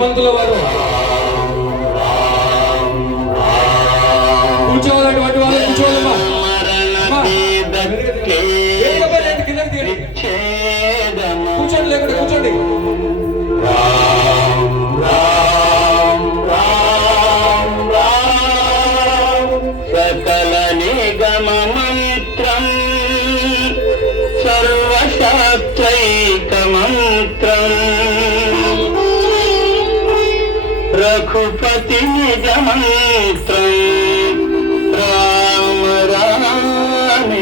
మంతుల వారు కూర్చోవాలటువంటి వాళ్ళు కూర్చోండి, లేకుండా కూర్చోండి. సకల నిగమ మంత్రం సర్వశాస్త్రైక మంత్రం రఘుపతి నిజ మంత్రం రామ రామేతి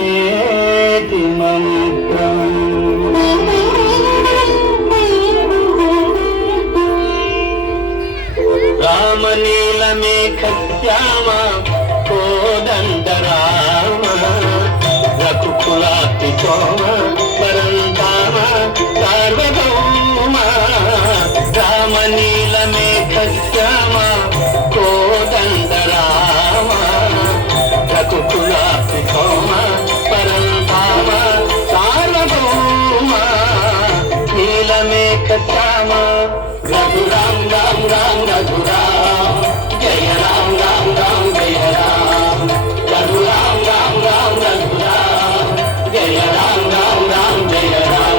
మంత్రం. రామనీలమేఘ శ్యామ కోదండ రామ రఘుకులాతి సోమ పరంధామ సార్వభౌమ. రామనీలమేఘ శ్యామ కోదండ రామ రఘుకులాతి సోమ పరంధామ సార్వభౌమ. నీలమేఘ శ్యామ రఘురాం రాం రాం రఘురాం జయ రాం రాం రాం జయ రాం. రఘురాం రాం రాం రఘురాం జయ రాం రాం రాం జయ రాం.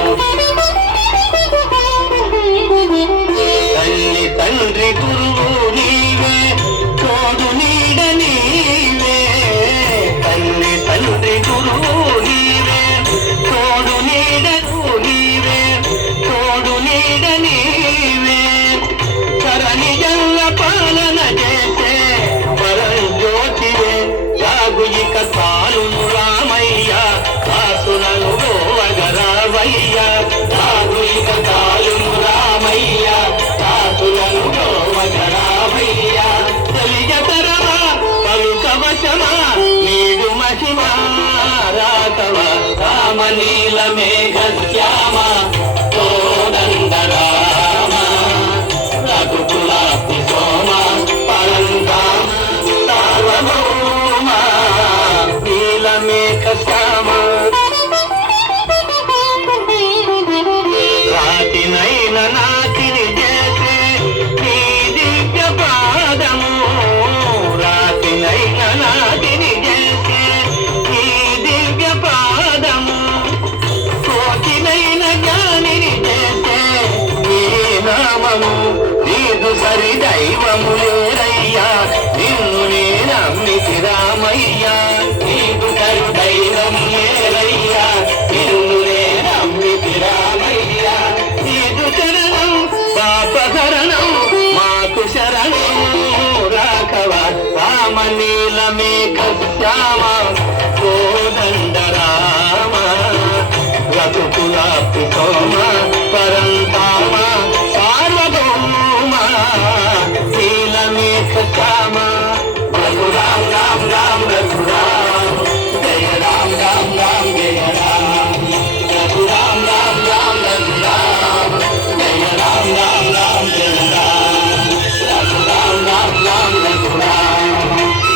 తల్లి తండ్రి గురువు నీవే తోడు నీడ నీవే. తల్లి తండ్రి గురువు నీవే తోడు నీడ నీవే. తోడు నీడ నీవే ధరణి జల్ల పాలన చేసే పరంజ్యోతివే. సాగుయిక చాలు రామయ్య వాసులను గోవగరావయ్య. సాగుయిక చాలు రామయ్య వాసులను గోవగరావయ్య. తెలియతరమా పలుకవశమా నీడు మహిమా రాఘవ రామనీల మేఘ శ్యామ కోదండ రామ రఘుకులాతి సోమ పరంధామ సార్వభౌమ. నీలమేఘ శ్యామ రాతినైన నాతిని చేసే నీ దివ్య పాదము. రాతినైన నాతిని చేసే నీ దివ్య పాదము. కోటినైన జ్ఞానిని చేసే నీ నామము. నీదు సరి దైవము లేరయ్యా నిన్ను నే నమ్మితి రామయ్యా. నీదు సరి దైవము లేరయ్యా నిన్ను నే నమ్మితి రామయ్యా. నీదు శరణం పాపహరణం మాకు శరణం రాఘవ రామనీలమేఘ శ్యామ కోదండ రామ రఘుకులాతి సోమ పరంధామ సార్వభౌమ. నీలమేఘ శ్యామ రఘురాం రాం రాం రఘురాం జయ రాం రాం రాం జయ రాం. రఘురాం రాం రాం రఘురాం జయ రాం రాం రాం జయ రాం. రఘురాం రాం రాం రఘురాం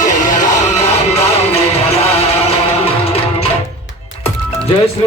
జయ రాం రాం రాం జయ రాం. జయ శ్రీ